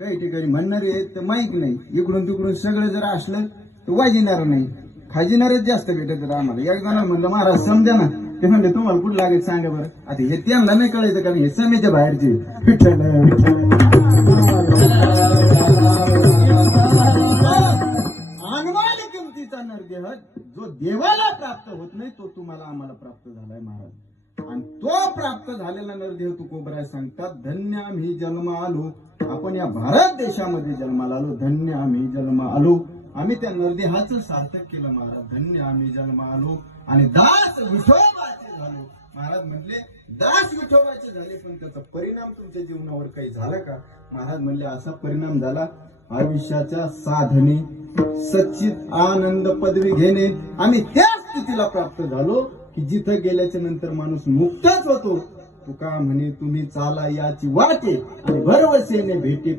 काही ठिकाणी म्हणणारे आहेत तर माहीत नाही, इकडून तिकडून सगळं जर असलं तर वाजिणार नाही, खाजिणारच जास्त भेटत आम्हाला. एकदा म्हणलं महाराज समजा ना, ते म्हणले तुम्हाला कुठं लागेल सांगा बरं. आता हे त्यांना नाही कळायचं कारण हे समेच्या बाहेरचे. अनमोल किमतीचा नरदेह जो देवाला प्राप्त होत नाही तो तुम्हाला आम्हाला प्राप्त झालाय महाराज. आणि तो प्राप्त झालेला नरदेह तुकोबराय सांगतात, धन्य आम्ही जन्म आलो, आपण या भारत देशामध्ये जन्माला आलो, धन्य आम्ही जन्म आलो. आम्ही त्या नरदेहाचं सार्थक केलं महाराज, धन्य आम्ही जन्म आलो आणि दास विठोबाचे झालो. महाराज म्हटले दास विठोबाचे झाले, पण त्याचा परिणाम तुमच्या जीवनावर काही झाला का? महाराज म्हणले असा परिणाम झाला, आयुष्याच्या साधने सच्चित आनंद पदवी घेणे. आम्ही त्या स्थितीला प्राप्त झालो की जिथं गेल्याच्या नंतर माणूस मुक्तच होतो. तुका म्हणे तुम्ही चाला याची वाटे आणि भरवसेने भेटे